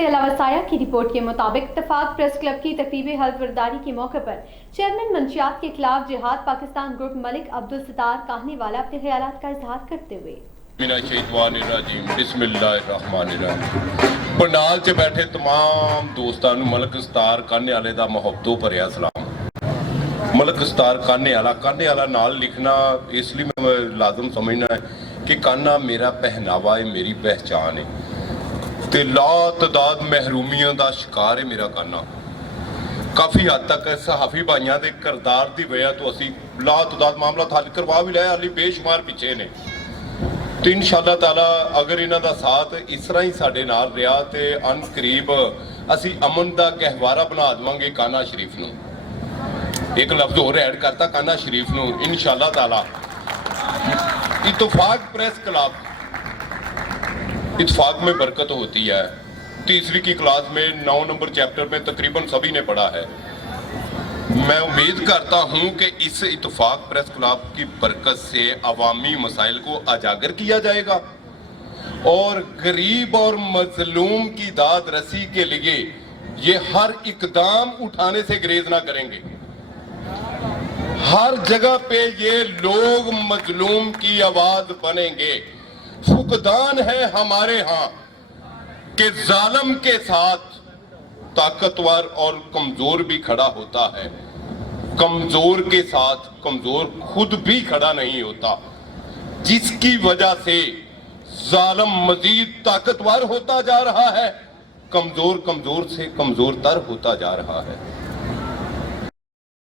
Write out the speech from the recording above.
से अलावा साया की रिपोर्ट के मुताबिक इत्तेफाक प्रेस क्लब की तकरीब हल्फबरदारी के मौके पर चेयरमैन मंशियात के खिलाफ जिहाद पाकिस्तान ग्रुप मलिक अब्दुल सत्तार कहने वाला अपने ख्यालात का इजहार करते हुए पंडाल च बैठे तमाम दोस्तों मलिक सत्तार कहने वाले का मुहब्बतों भरिया सलाम। मलिक सत्तार कहने वाला नाल लिखना इसलिए मैं लाजम समझना है कि काना मेरा पहनावा है, मेरी पहचान है ते ला तदाद महरूमियों का शिकार है मेरा काना। काफ़ी हद तक सहाफी भाइयों के किरदार की वजह तो असी ला तदाद मामला हल करवा भी लिया, हाली बेशुमार पिछे ने। तो इंशाअल्लाह ताला अगर इन्हों का साथ इस तरह ही साडे नाल रहा तो अन करीब असी अमन का गहवारा बना देवांगे काना शरीफ नूं। एक लफ्ज होर ऐड करता काना शरीफ नूं इंशाअल्लाह ताला। इत्तेफाक प्रेस क्लब इत्तेफाक में बरकत होती है। तीसरी की क्लास में 9 नंबर चैप्टर में तकरीबन सभी ने पढ़ा है। मैं उम्मीद करता हूं कि इस इत्तेफाक प्रेस क्लब की बरकत से अवामी मसाइल को उजागर किया जाएगा और गरीब और मजलूम की दाद रसी के लिए ये हर इकदाम उठाने से गुरेज ना करेंगे। हर जगह पे ये लोग मजलूम की आवाज बनेंगे। फुकदान है हमारे यहाँ कि जालिम के साथ ताकतवर और कमजोर भी खड़ा होता है, कमजोर के साथ कमजोर खुद भी खड़ा नहीं होता, जिसकी वजह से जालिम मजीद ताकतवर होता जा रहा है, कमजोर कमजोर से कमजोर तर होता जा रहा है।